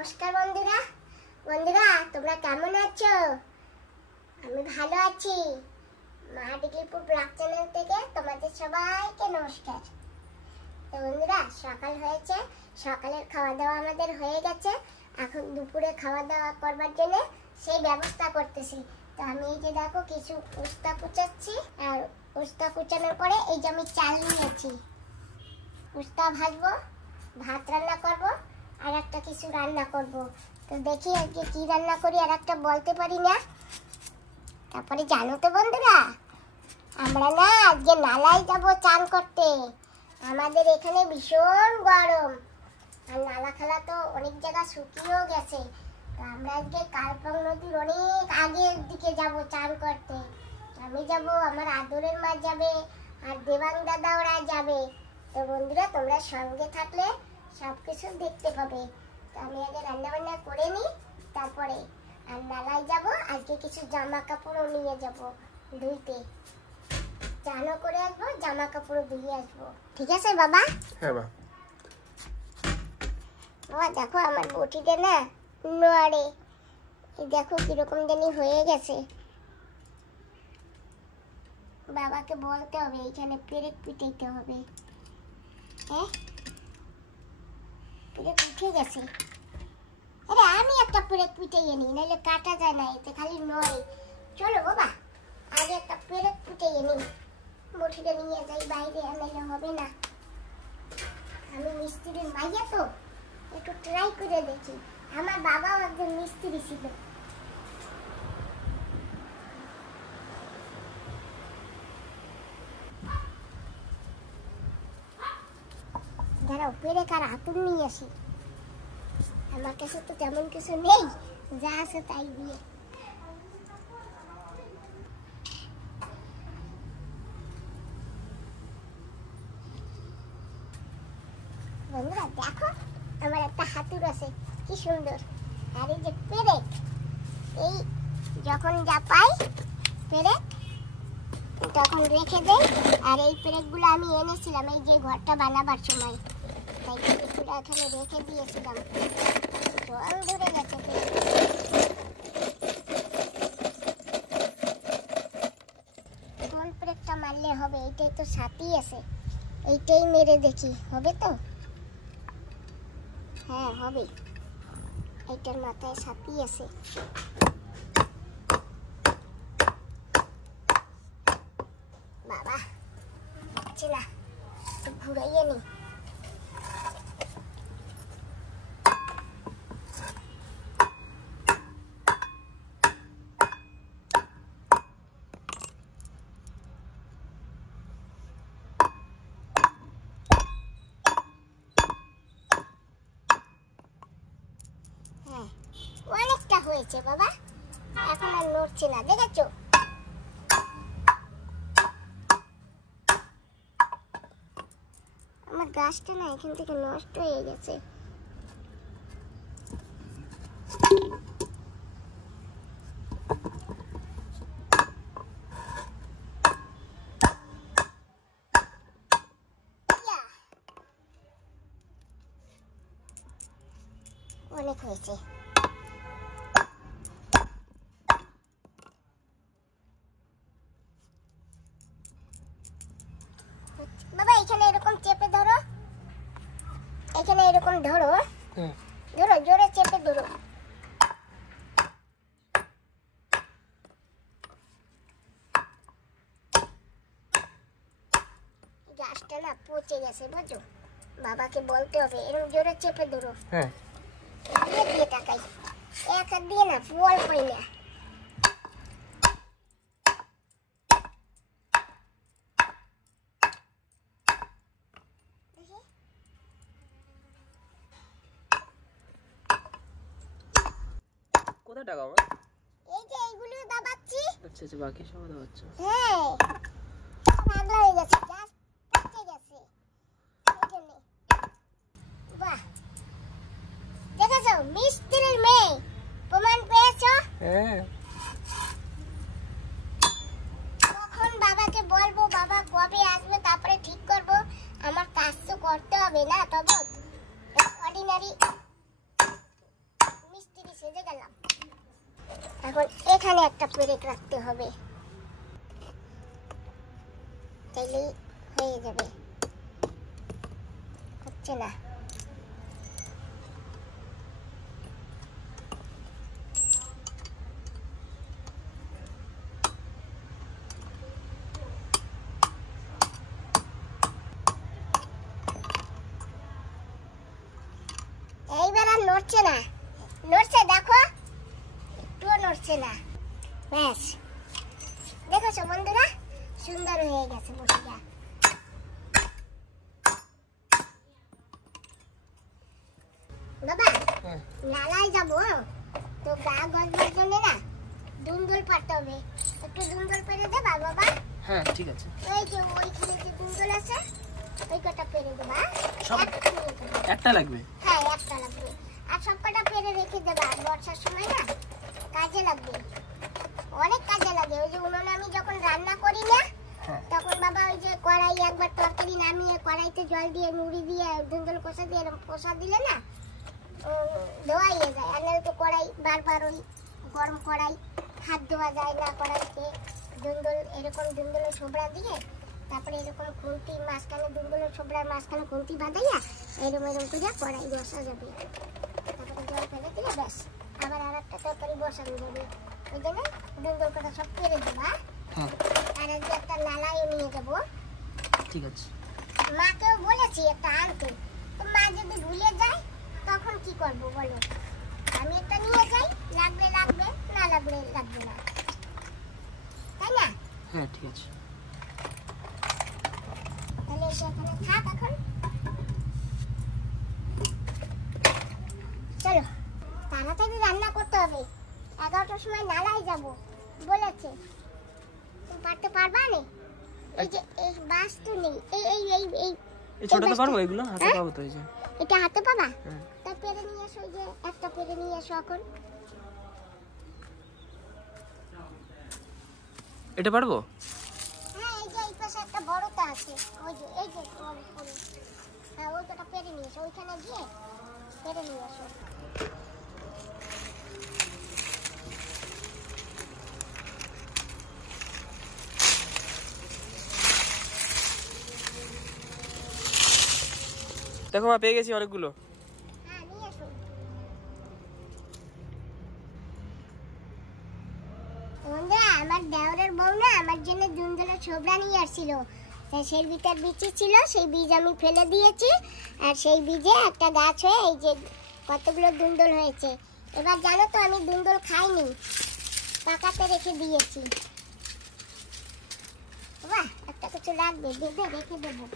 নমস্কার বন্ধুরা বন্ধুরা তোমরা কেমন আছো? আমি ভালো আছি। মা ডিগ্রিপুর ব্লগ চ্যানেল থেকে তোমাদের সবাইকে নমস্কার। তো বন্ধুরা সকাল হয়েছে, সকালের খাওয়া দাওয়া আমাদের হয়ে গেছে। এখন দুপুরে খাওয়া দাওয়া করবার জন্য সেই ব্যবস্থা করতেছি। তো আমি এই যে দেখো কিছু উস্তা কুচাচ্ছি, আর উস্তা কুচানোর পরে এই যে আমি চাল নিয়েছি, উস্তা ভাজবো, ভাত রান্না করব, আর একটা কিছু রান্না করব। তো দেখি আজকে কি রান্না করি আর একটা বলতে পারি না। তারপরে জানো তো বন্ধুরা, আমরা না আজকে নালায় যাব চান করতে। আমাদের এখানে ভীষণ গরম, আর নালা খালা তো অনেক জায়গা শুকিয়েও গেছে। তো আমরা আজকে কালপং নদীর অনেক আগের দিকে যাব চান করতে। আমি যাব, আমার আদরের মা যাবে, আর দেবাং দাদা ওরা যাবে। তো বন্ধুরা তোমরা সঙ্গে থাকলে সব কিছু দেখতে পাবে। তো আমি আগে রান্না বান্না করে নিই, তারপরে আর নালায় যাব। আজকে কিছু জামা কাপড়ও নিয়ে যাব ধুইতে, চানও করে আসবো, জামা কাপড়ও ধুয়ে আসবো। ঠিক আছে বাবা? হ্যাঁ বাবা। বাবা দেখো আমার বটিটা না নড়ে, দেখো কিরকম জানি হয়ে গেছে। বাবাকে বলতে হবে এইখানে পেরেক পিটাইতে হবে। হ্যাঁ পেরেক উঠে গেছে। আরে আমি একটা পেরেক পিটাইয়ে নিই, নাহলে কাটা যায় না, এতে খালি নয়। চলো বাবা আগে একটা পেরেক পিটাইয়ে নিই, বটিটা নিয়ে যাই বাইরে, নাহলে হবে না। আমি মিস্ত্রির মাইয়া তো, একটু ট্রাই করে দেখি। আমার বাবাও একজন মিস্ত্রি ছিল। দাঁড়াও পেরেক আর হাতুড় নিয়ে আসি। আমার কাছে তো তেমন কিছু নেই, যা আছে তাই দিয়ে। বন্ধুরা দেখো আমার একটা হাতুড় আছে, কি সুন্দর। আর এই যে পেরেক, এই যখন যা পাই পেরেক তখন রেখে দেই। আর এই পেরেকগুলো আমি এনেছিলাম এই যে ঘরটা বানাবার সময়, তাই পেরেকগুলো এখানে রেখে দিয়েছিলাম। জল ধরে গেছে কোন পেরেকটা মারলে হবে? এইটাই তো সাথী আছে, এইটাই মেরে দেখি, হবে তো? হ্যাঁ হবে, এইটার মাথায় সাথী আছে। বাবা হচ্ছে না, ঘুরাইয়ে নি। হ্যাঁ অনেকটা হয়েছে বাবা, এখন আর নড়ছে না, দেখেছো? আমার গাছটা না এখান থেকে নষ্ট হয়ে গেছে। অনেক হয়েছে। বাবা এখানে এরকম চেপে ধরো, এখানে এরকম ধরো, ধরো জোরে চেপে ধরো। গাছটা না পচে গেছে বুঝছো, বাবাকে বলতে হবে এরকম জোরে চেপে ধরো। হ্যাঁ দিয়ে টাকাই এক হাত দিয়ে না ফল পাই না। কোথায় টাকা আমার? এই যে এইগুলো দাবাচ্ছি। আচ্ছা আচ্ছা, বাকি সব দাবাচ্ছ? হ্যাঁ পাগলা হয়ে গেছে, গাছ পচে গেছে এইজন্য। বাহ দেখেছো মিস্ত্রির মেয়ে, প্রমাণ পেয়েছো? হ্যাঁ। কখন বাবাকে বলবো, বাবা কবে আসবে তারপরে ঠিক করব। আমার কাজ তো করতে হবে না, তবে অর্ডিনারি সেজে গেলাম। এখন এখানে একটা পেরেক রাখতে হবে, তাইলেই হয়ে যাবে। হচ্ছে না। এইবার আর নড়ছে না। নড়ছে, দেখো, একটুও নড়ছে না। ব্যাস, দেখেছো বন্ধুরা, সুন্দর হয়ে গেছে বটিটা। বাবা, নালায় যাবো তো গা গজবার জন্য না দুন্দুল পারতে হবে। একটু দুন্দুল পেরে দেবা বাবা? হ্যাঁ ঠিক আছে। ওই যে ওইখানে যে দুন্দুল আছে ওই কটা পেরে দেবা। একটা লাগবে? হ্যাঁ, একটা লাগবে। আর সব কটা পেরে রেখে দেবা, বর্ষার সময় না কাজে লাগবে, অনেক কাজে লাগে। ওই যে উনুনে আমি যখন রান্না করি না তখন বাবা ওই যে কড়াই একবার তরকারি নামিয়ে কড়াইতে জল দিয়ে নুড়ি দিয়ে দুন্দুল কষা দিয়ে এরকম কষা দিলে না ধোয়াইয়ে যায়। আর নাহলে তো কড়াই বারবার ওই গরম কড়াই হাত ধোয়া যায় না কড়াইতে। দুন্দুল এরকম দুন্দুলের ছোবড়া দিয়ে তারপরে এরকম খুন্তি মাঝখানে দুন্দুলের ছোবড়ার মাঝখানে খুন্তি বাঁধাইয়া এরকম করে কড়াই বসা যাবে। তারপরে জল ফেলে দিলে ব্যাস, আবার আর একটা তরকারি বসানো যাবে। ওই জন্য দুন্দুল কটা সব পেরে দেবা। আর আজকে একটা নালায় নিয়ে যাবো। ঠিক আছে। মাকেও বলেছি একটা আনতে, তো মা যদি ভুলে যায় তখন কি করবো বলো? আমি একটা নিয়ে যাই, লাগবে লাগবে, না লাগবে লাগবে না, তাই না? হ্যাঁ ঠিক আছে। তাহলে এটা এখানে থাক এখন। চলো তাড়াতাড়ি রান্না করতে হবে, 11টার সময় নালায় যাব বলেছে। তুমি পারতে পারবা না? এই যে এই বাস তো নেই, এই এই এই এই এই ছোটটা পারবো? এগুলো হাতে পাবো তো? এই যে এটা হাতে পাবা? তা পেরে নিয়ে এসো, যে একটা পেরে নিয়ে এসো এখন। এটা পারবো? হ্যাঁ, এই যে এই পাশে একটা বড়টা আছে, ওই যে এই যে হ্যাঁ ওইটা পেরে নিয়ে এসো, ওইখানে গিয়ে পেরে নিয়ে এসো। দেখো মা, পেয়ে গেছি অনেকগুলো। হ্যাঁ, নিয়ে এসো। বন্ধুরা, আমার দেওরের বউ না আমার জন্য দুন্দুলের ছোবড়া নিয়ে আসছিল। সেই ভিতর বিচি ছিল, সেই বীজ আমি ফেলে দিয়েছি। আর সেই বীজে একটা গাছ হয়ে এই যে কতগুলো দুন্দুল হয়েছে। এবার জানো তো আমি দুন্দুল খাইনি, পাকাতে রেখে দিয়েছি। বাহ, একটা কিছু লাগবে, বেঁধে রেখে দেবো।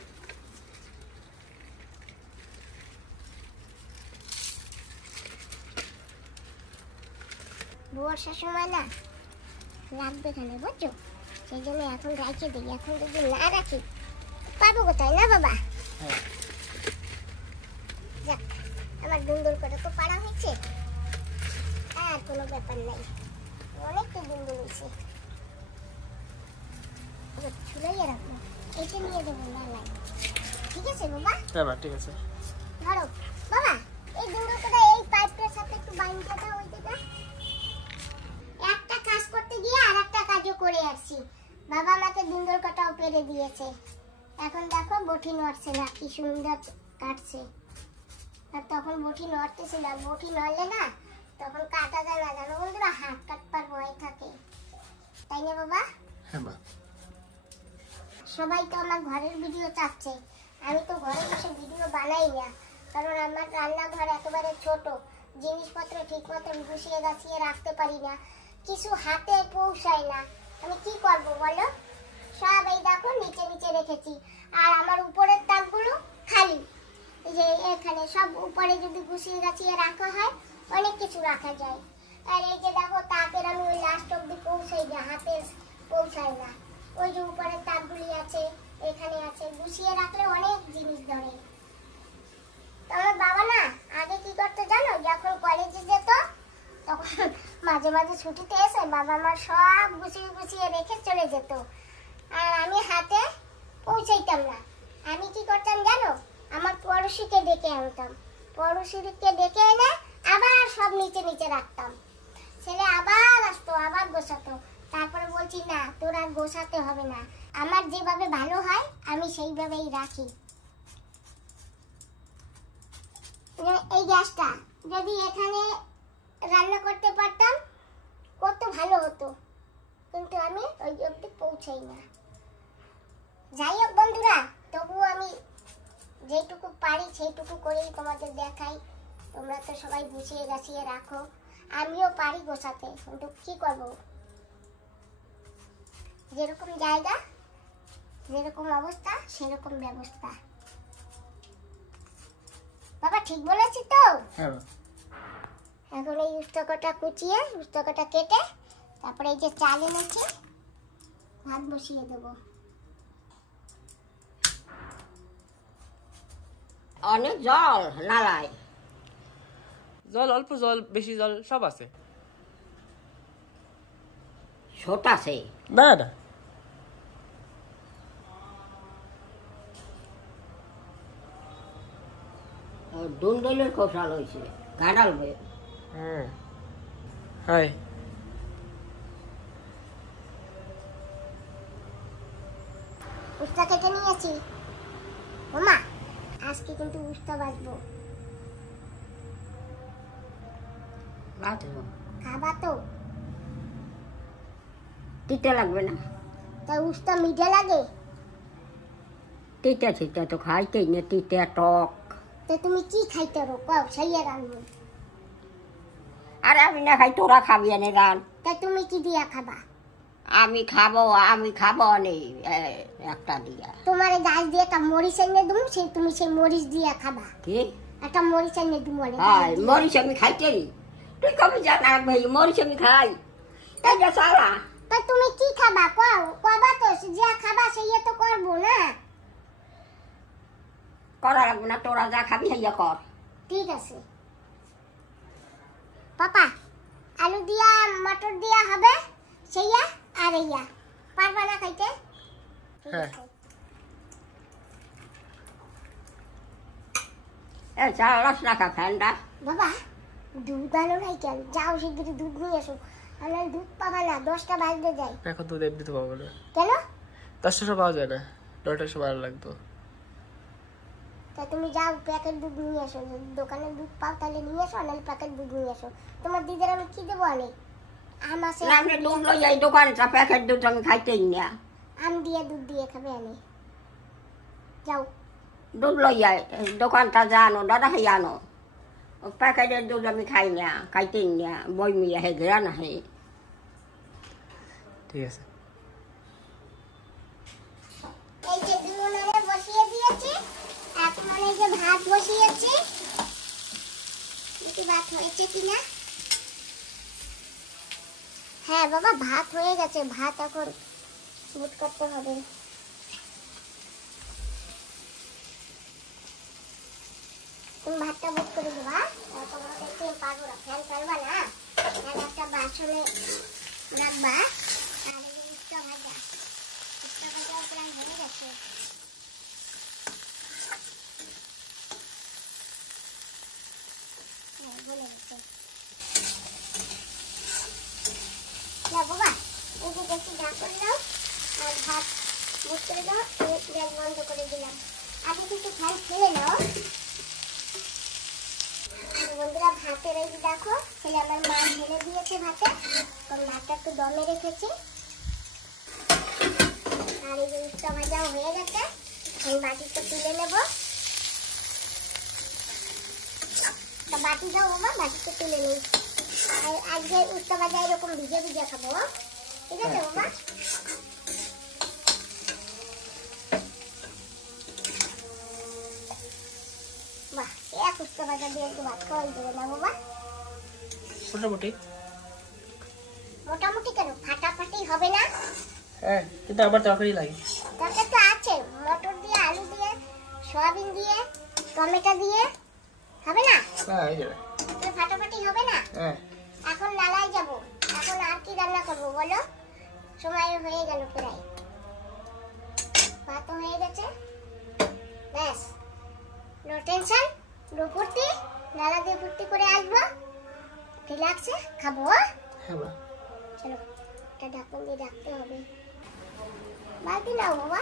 বর্ষার সময় না লাগবে এখানে, বুঝছো? সেই জন্য এখন রেখে দিই। এখন যদি না রাখি পাবো কোথায়, না বাবা? যাক, আমার দুন্দুল করে তো পাড়া হয়েছে, আর কোনো ব্যাপার নাই। অনেক তো দুন্দুল হয়েছে, ছুলাইয়ে রাখবো। এটা নিয়ে দেবো নালায়, ঠিক আছে বাবা? হ্যাঁ মা ঠিক আছে। ধরো বাবা, এই দুন্দুল করে এই পাইপটার সাথে একটু বাইন্ধে দাও। ওই দিকে একটা কাজ করতে গিয়ে আর একটা কাজও করে আসছি। বাবা আমাকে দুন্দুল কাটাও পেরে দিয়েছে। এখন দেখো বটি নড়ছে না, কি সুন্দর কাটছে। আর তখন বটি নড়তেছে না, বটি নড়লে না তখন কাটা যায় না, জানো বন্ধুরা, হাত কাটবার ভয় থাকে, তাই না বাবা? হ্যাঁ মা। সবাই তো আমার ঘরের ভিডিও চাচ্ছে, আমি তো ঘরে বসে ভিডিও বানাই না, কারণ আমার রান্নাঘর একেবারে ছোট, জিনিসপত্র ঠিক মতন গুছিয়ে গাছিয়ে রাখতে পারি না, কিছু হাতে পৌঁছায় না। আমি কি করব বলো? সব এই দেখো নিচে নিচে রেখেছি, আর আমার উপরের তাকগুলো খালি। এই যে এখানে সব উপরে যদি গুছিয়ে গাছিয়ে রাখা হয় অনেক কিছু রাখা যায়। আর এই যে দেখো তাকের আমি ওই লাস্ট অব্দি পৌঁছাই না, হাতে পৌঁছায় না। ওই যে উপরের তাকগুলি আছে, এখানে আছে, গুছিয়ে রাখলে অনেক জিনিস ধরে। আমার বাবা না আগে কি করতো জানো? যখন কলেজে যেত তখন মাঝে মাঝে ছুটিতে এসে বাবা আমার সব গুছিয়ে গুছিয়ে রেখে চলে যেত, আর আমি হাতে পৌঁছাইতাম না। আমি কি করতাম জানো? আমার পড়োশিকে ডেকে আনতাম, পড়োশিকে ডেকে এনে আবার সব নিচে নিচে রাখতাম। ছেলে আবার আসতো, আবার গোছাতো। তারপরে বলছি না, তোর আর গোছাতে হবে না, আমার যেভাবে ভালো হয় আমি সেইভাবেই রাখি। এই গ্যাসটা যদি এখানে রান্না করতে পারতাম কত ভালো হতো, কিন্তু আমি ওই অবধি পৌঁছাই না। যাই হোক বন্ধুরা, তবুও আমি যেটুকু পারি সেইটুকু করেই তোমাদের দেখাই। তোমরা তো সবাই গুছিয়ে গাছিয়ে রাখো, আমিও পারি গোছাতে, কিন্তু কি করব, যেরকম জায়গা যেরকম অবস্থা সেরকম ব্যবস্থা। বাবা ঠিক বলেছি তো? হ্যাঁ। এখন এই উস্তকটা কুচিয়ে, উস্তকটা কেটে, তারপরে এই যে চাল এনেছি, ভাত বসিয়ে দেবো। অনেক জল নালায়, জল অল্প, জল বেশি, জল সব আছে। ছোট আছে না না, দুন্দলের কোষাল হয়েছে, গাডাল হয়ে। হ্যাঁ হাই উস্তা কেটে নিয়েছি। ওমা, আজকে কিন্তু উস্তা বাজবো। খাবা তো? তিতে লাগবে না? তা উস্তা মিঠে লাগে? তিতে তিতে তো খাইতেই না, তিতে টক। তো তুমি কি খাইতে রো, কও সেই রান্না। আরে আমি না খাই, তোরা খাবি এনে রান। তা তুমি কি দিয়া খাবা? আমি খাবো নে একটা দিয়া। তোমার গাছ দিয়ে একটা মরিচ এনে দেবো, সেই তুমি সেই মরিচ দিয়া খাবা। কি একটা মরিচ এনে দেবো। মরিচ আমি খাইতেই? তুই কবি জানা ভাই মরিচ আমি খাই? তাই যা সারা। তা তুমি কি খাবা, কও কবা তো, যা খাবা সেই তো করবো না। করা লাগবে না, তোরা যা খাবি হাইয়া কর। ঠিক আছে পাপা, আলু দিয়া মটর দিয়া হবে সেইয়া, আর ইয়া পারবা না খাইতে? হ্যাঁ। এ চালাস না খা ফ্যানটা। বাবা দুধ আনো নাই কেন? যাও শিগগিরি দুধ নিয়ে এসো, আমি দুধ পাবা না, 10টা বাজতে যায়। এখন দুধ এমনিতে পাবো না, কেন? 10টার পাওয়া যায় না, 9টার সময় আর লাগতো। তা তুমি যাও প্যাকেট দুধ নিয়ে এসো, যদি দোকানে দুধ পাও তাহলে নিয়ে এসো, নাহলে প্যাকেট দুধ নিয়ে এসো। তোমার দিদির আমি কি দেবো আনে? আম আছে, না আমি দুধ লই যাই দোকানে, প্যাকেট দুধ আমি খাইতেই না। আম দিয়ে দুধ দিয়ে খাবে আনে, যাও। দুধ লই যাই দোকানটা জানো, দাদা হাই আনো। প্যাকেটের দুধ আমি খাই না, খাইতেই না, বই মিয়া হে ঘেরা না হে। ঠিক আছে। এই যে দুধ বসিয়ে দিয়েছি, এখন এই যে ভাত বসিয়েছি, দেখি ভাত হয়েছে কিনা। হ্যাঁ বাবা, ভাত হয়ে গেছে, ভাত এখন বুট করতে হবে। তুমি ভাতটা বুট করে দেবা, তোমরা দেখতে পারবো না, ফ্যান পারবা না, ফ্যান একটা বাসনে রাখবা। আর এই উস্তা ভাজা প্রায় হয়ে গেছে। বলে গেছে না বাবা, এই যে দেখি ঢাকন দাও আর ভাত বুট করে দাও, গ্যাস বন্ধ করে দিলাম। আগে কিন্তু ফ্যান ফেলে নাও। বন্ধুরা ভাতের এই যে দেখো, তাহলে আমার মা ঢেলে দিয়েছে ভাতে, কারণ ভাতটা একটু দমে রেখেছি। আর এই যে উস্তা ভাজাও হয়ে গেছে, আমি বাটিতে তুলে নেবো। বাটি দাও বাবা, বাটিতে তুলে নেই। আর আজকে উস্তা ভাজা এরকম ভিজে ভিজে খাবো, ঠিক আছে বাবা? বাহ, এক উস্তা ভাজা দিয়ে একটু ভাত খাওয়াই দেবে না বাবা? মোটামুটি। মোটামুটি কেন, ফাটাফাটি হবে না? হ্যাঁ, কিন্তু আমার তরকারি লাগে। তরকারি তো আছে, মটর দিয়ে, আলু দিয়ে, সয়াবিন দিয়ে, টমেটো দিয়ে, হবে না? হ্যাঁ, এই যাবে। ফাটাফাটি হবে না? হ্যাঁ। এখন নালায় যাব, এখন আর কি রান্না করবো বলো? সময় হয়ে গেল প্রায়, ভাত হয়ে গেছে, ব্যাস নো টেনশন, নো ফুর্তি, নালা দিয়ে ফুর্তি করে আসবো, ঠিক লাগছে? খাবো? হ্যাঁ মা। চলো এটা ঢাকন দিয়ে রাখতে হবে। বালতি নাও বাবা।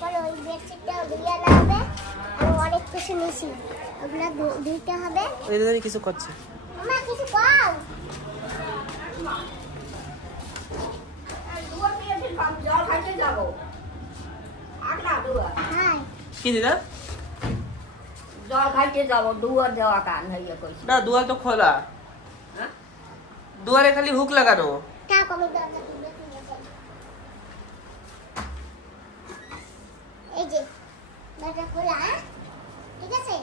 বলো ওই বেডশিটটাও ধুয়ে লাগবে। আর অনেক কিছু নিয়েছি, ওগুলো ধুইতে হবে। এদের কিছু করছে। মা কিছু কও। জল খাইতে যাবো। আগলা দুয়ার। হ্যাঁ কি দিদা? জল খাইতে যাবো, দুয়ার দেওয়া কান হইয়া কইছি। না দুয়ার তো খোলা। হ্যাঁ? দুয়ারে খালি হুক লাগানো। কা কমে দরজা খুলে খুলে যাই। এই যে দরজা খোলা, হ্যাঁ? ঠিক আছে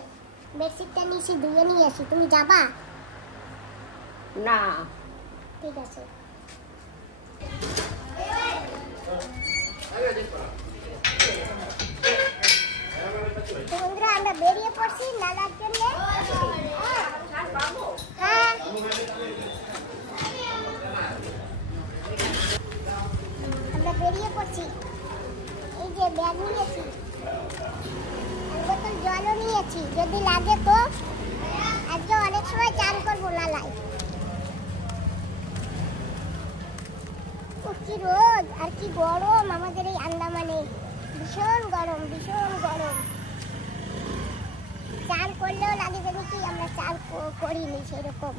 বেডশিটটা নিয়েছি, ধুয়ে নিয়ে আসি। তুমি যাবা? না ঠিক আছে। তো বন্ধুরা আমরা বেরিয়ে পড়ছি নালার জন্য। হ্যাঁ আমরা বেরিয়ে পড়ছি। এই যে ব্যাগ নিয়েছি, আর বোতল জলও নিয়েছি, যদি লাগে তো। আজকে অনেক সময় চান করবো নালায়। কি রোদ আর কি গরম আমাদের এই আন্দামানে, ভীষণ গরম ভীষণ গরম। চান করলেও লাগে যেন কি আমরা চান করিনি সেরকম।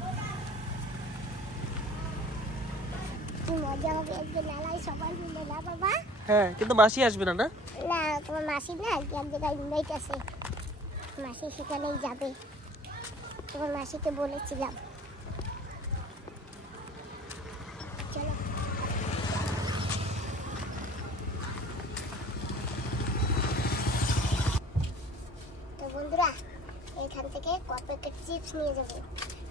কি মজা হবে আজকে নালায় সবাই মিলে, না বাবা? হ্যাঁ কিন্তু মাসি আসবে না না? না তোমার মাসি না আজকে এক জায়গায় ইনভাইট আছে, মাসি সেখানেই যাবে। তোমার মাসিকে বলেছিলাম। চলো তো বন্ধুরা এখান থেকে ক প্যাকেট চিপস নিয়ে যাবো।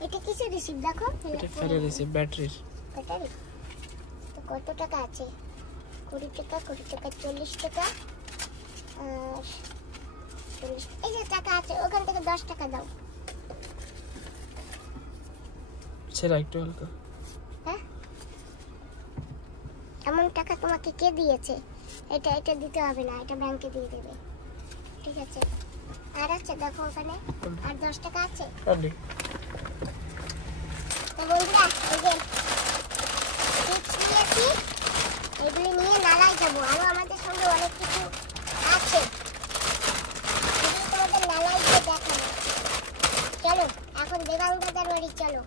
এটা কিসের রিসিপ্ট দেখো? এটা ফেরে দিয়েছি ব্যাটারির। ব্যাটারি। তো কত টাকা আছে? 20 টাকা, 20 টাকা, 40 টাকা আর 40। এই যে টাকা আছে, ওখান থেকে 10 টাকা দাও। ছেড়া একটু হালকা। হ্যাঁ এমন টাকা তোমাকে কে দিয়েছে? এটা এটা দিতে হবে না, এটা ব্যাংকে দিয়ে দেবে। ঠিক আছে। আর আছে দেখো ওখানে, আর 10 টাকা আছে। আরে তো বন্ধুরা এই যে চিপস নিয়েছি, এগুলি নিয়ে নালায় যাবো। আরো আমাদের সঙ্গে অনেক কিছু আছে, এগুলি তোমাদের নালায় গিয়ে দেখাবো। চলো এখন দেবাং দাদার বাড়ি চলো।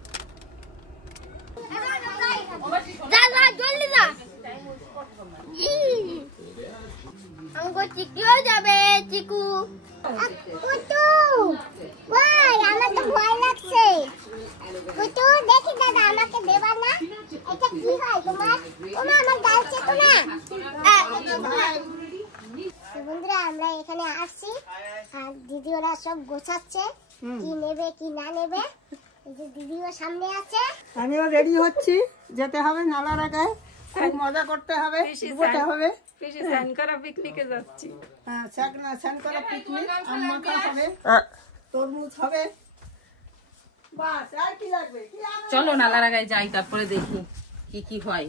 যা যা জলদি যা। আমাকে চিকু হয়ে যাবে চিকু। কুতু ওই আমার তো ভয় লাগছে। কুতু দেখি দাদা আমাকে দেবা না? এটা কি হয় তোমার? ওমা আমার গাল চেতো না। বন্ধুরা আমরা এখানে আসছি আর দিদি ওরা সব গোছাচ্ছে কি নেবে কি না নেবে। এই যে দিদিও সামনে আছে, আমিও রেডি হচ্ছি, যেতে হবে নালার আগে, খুব মজা করতে হবে, ঘুরতে হবে। পিকনিকে যাচ্ছি। হ্যাঁ স্যানকরা পিকনিক, আম মাখা হবে, তরমুজ হবে, বাস আর কি লাগবে? কি আনন্দ! চলো নালার আগে যাই, তারপরে দেখি কি কি হয়।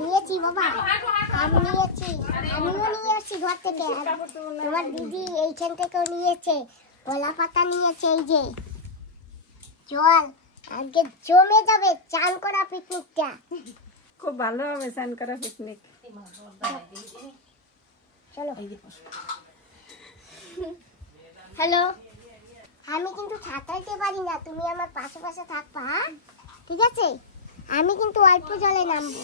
নিয়েছি বাবা, আমি নিয়েছি, আমিও নিয়ে আসছি ঘর থেকে। আর তোমার দিদি এইখান থেকেও নিয়েছে, কলা পাতা নিয়েছে। এই যে চল আজকে জমে যাবে চান করা পিকনিকটা। খুব ভালো হবে স্যানকরা পিকনিক। চলো। হ্যালো, আমি কিন্তু থাকাইতে পারি না, তুমি আমার পাশে পাশে থাকবা, হ্যাঁ? ঠিক আছে, আমি কিন্তু অল্প জলে নামবো।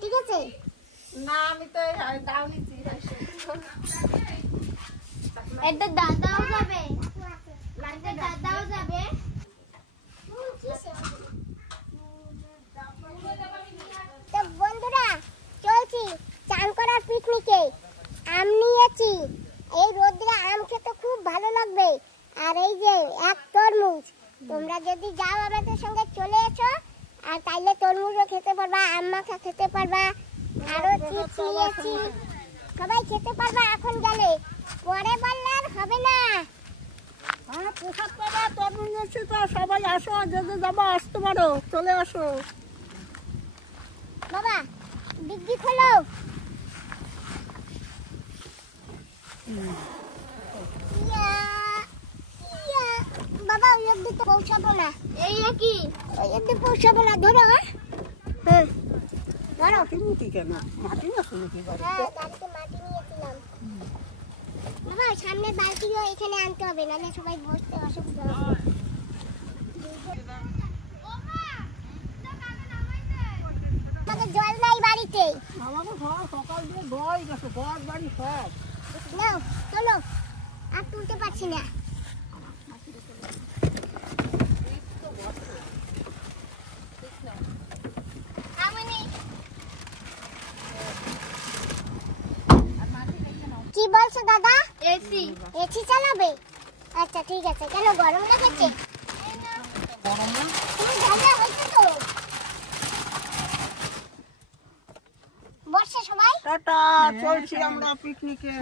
ঠিক আছে? না আমি তো দাও নিচ্ছি। এটা দাদাও যাবে, এটা দাদাও যাবে। তো বন্ধুরা চলছি চান করার পিকনিকে। আম নিয়েছি, এই রোদ্রে আম খেতে খুব ভালো লাগবে। আর এই যে এক তরমুজ, তোমরা যদি যাও আমাদের সঙ্গে চলে এসো, আর তাইলে তরমুজও খেতে পারবা, আম মাখা খেতে পারবা, আরো চিপস নিয়েছি, সবাই খেতে পারবা এখন গেলে। পরে বললে আর হবে না। হ্যাঁ প্রসাদ পাবা, তরমুজ নিচ্ছি তো, সবাই আসো, যদি যাবো আসতে পারো, চলে আসো। বাবা ডিগ্গি খোলো। ইয়া বাবা ওই অব্দি তো পৌঁছাবো না। এই কি ওই অব্দি পৌঁছাবো না, ধরো। হ্যাঁ ধরো। মাটি কেন? মাটি না শুনে কি করে? হ্যাঁ গাড়িতে মাটি নিয়েছিলাম। বাবা সামনে বালতিও এখানে আনতে হবে, নাহলে সবাই বসতে অসুবিধা হবে। আমাদের জল নাই বাড়িতে। আমাকে ঘর সকাল দিয়ে দই গেছে, ঘর বাড়ি সব। নাও চলো, আর তুলতে পারছি না। কি বলছো দাদা? এসি এসি চালাবে? আচ্ছা ঠিক আছে। কেন গরম লাগাচ্ছে? গরম না? তুমি ঠান্ডা হচ্ছে তো। বর্ষা সবাই টাটা, চলছি আমরা পিকনিকে।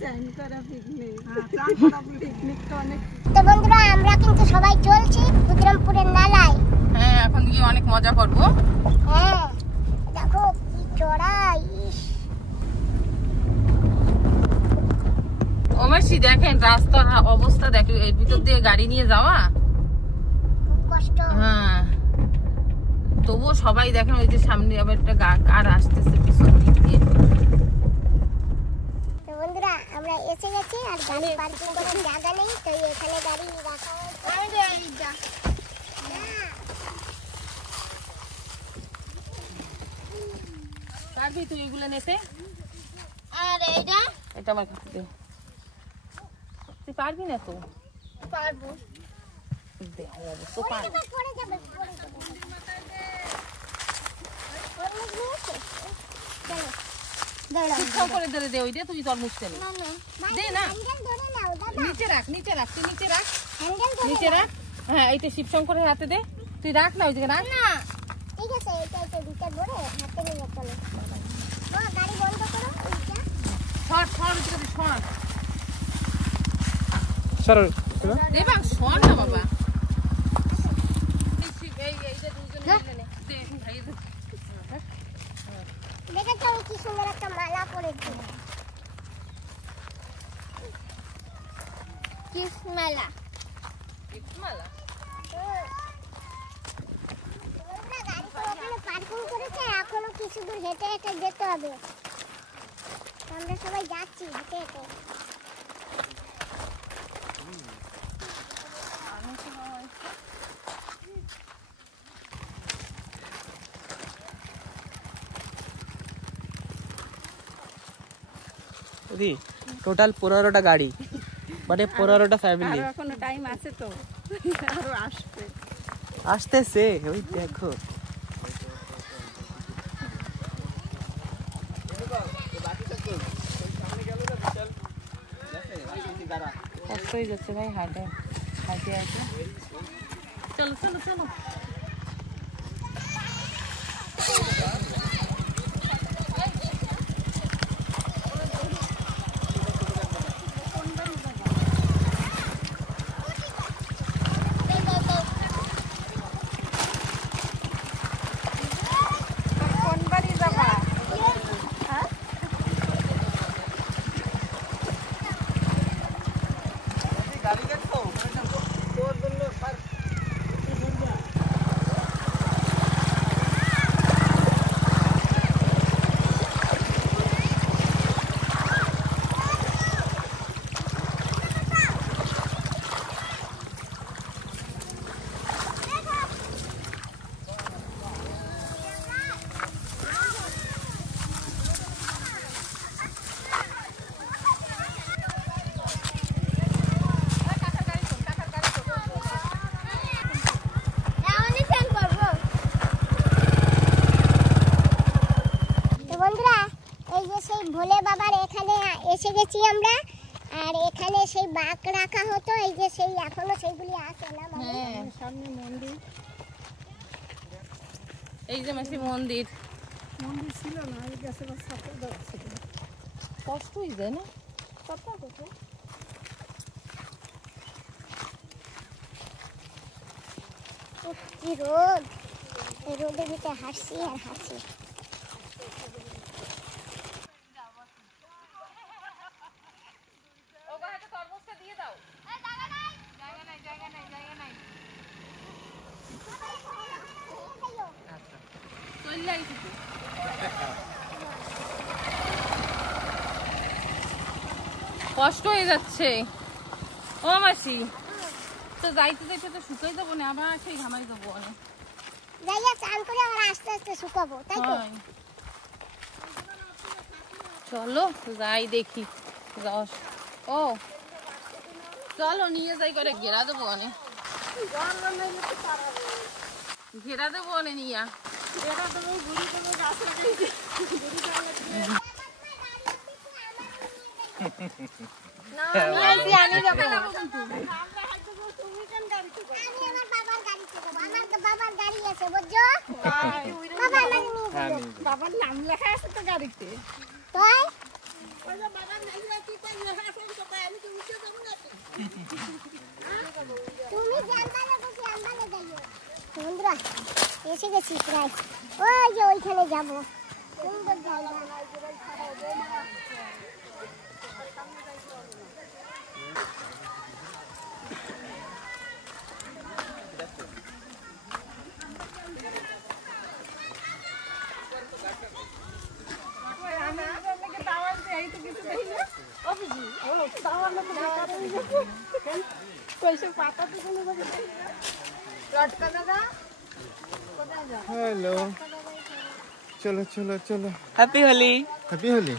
চান করা পিকনিক তো অনেক। তো বন্ধুরা আমরা কিন্তু সবাই চলছি ক্ষুদিরামপুরের নালায়। হ্যাঁ এখন গিয়ে অনেক মজা করবো। হ্যাঁ দেখো কি চড়াই। ও মাসি দেখেন রাস্তার অবস্থা, দেখো এর ভিতর দিয়ে গাড়ি নিয়ে যাওয়া খুব কষ্ট। হ্যাঁ তবুও সবাই দেখেন ওই যে সামনে আবার একটা কার আসতেছে পিছন দিক দিয়ে। তো বন্ধুরা আমরা এসে গেছি, আর গাড়ি পার্কিং করার জায়গা নেই, তো এখানে গাড়ি রাখা হয়েছে। পারবি তুই এগুলো নিতে? আর এইটা এটা আমার কাছে দে। তুই পারবি না তো? পারবো। দে অবশ্য পার। পড়ে যাবে, পড়ে যাবে। অনেক নিয়েছে। চলো ঠিকঠাক করে ধরে দে, ওই দে তুই তোর মুছতে নে। দে না, হ্যান্ডেল ধরে নাও দাদা, নিচে রাখ, নিচে রাখ, তুই নিচে রাখ, হ্যান্ডেল ধরে নিচে নাও। রাখ। হ্যাঁ এইটা শিবশঙ্করের হাতে দে, তুই রাখ না ওই জায়গায় রাখ। না ঠিক আছে, এটা এটা দুটো ধরে হাতে নিয়ে চলো। ও গাড়ি বন্ধ করো এইটা। সর সর ওই জায়গাতে সর। সর দে বাং সর না বাবা। এইটা দুজনে মিলে নে। দে এখন খাইয়ে দে। দেখেছো কি সুন্দর একটা মালা পরেছি। কিস মেলা। মালা বন্ধুরা গাড়ি তো ওখানে পার্কিং করেছে, এখনো কিছু দূর হেঁটে হেঁটে যেতে হবে। তো আমরা সবাই যাচ্ছি হেঁটে হেঁটে। টোটাল 15টা গাড়ি, মানে 15টা ফ্যামিলি এখনো টাইম আছে তো, আরো আসবে। আসতেছে। ওই দেখো কষ্ট হয়ে যাচ্ছে ভাই, হাঁটে হাঁটে আসলে। চলো চলো চলো। কোন বাড়ি যাবা? ভোলে বাবার এখানে এসে গেছি আমরা, আর এখানে সেই বাঁক রাখা হতো, এই যে সেই এখনো সেইগুলি আছে না মানে সামনে মন্দির, এই যে মাসি মন্দির। মন্দির ছিল না, এই গাছে সাথে দেওয়া ছিল। কষ্ট হয়ে যায় না? কথা কোথায়? কি রোদ, এই রোদের ভিতরে হাসছি আর হাসি। কষ্ট হয়ে যাচ্ছে ও মাসি, তো যাইতে যাইতে তো শুকাই দেবো না, আবার সেই ঘামাই দেবো অনেক। যাইয়া চান করে আবার আস্তে আস্তে শুকাবো, তাই তো? চলো যাই দেখি। ও চলো নিয়ে যাই করে ঘেরা দেবো অনেক, ঘেরা দেবো অনেক নিয়া। আমি আমার বাবার গাড়িতে যাবো, আমার বাবার গাড়ি আছে বুঝছো? বাবা আমাকে নিয়ে যাবে। বাবার নাম লেখা আছে তো গাড়িতে। তাই বাবার নাম কি করে লেখা আছে তো আমি কি উঠে যাবো না? তুমি জানবালে বসে আমবালে যাইও। বন্ধুরা এসে গেছি প্রায়, ওই যে ওইখানে যাবো। সুন্দর জায়গা। हेलो चलो चलो चलो हैप्पी होली। हैप्पी होली।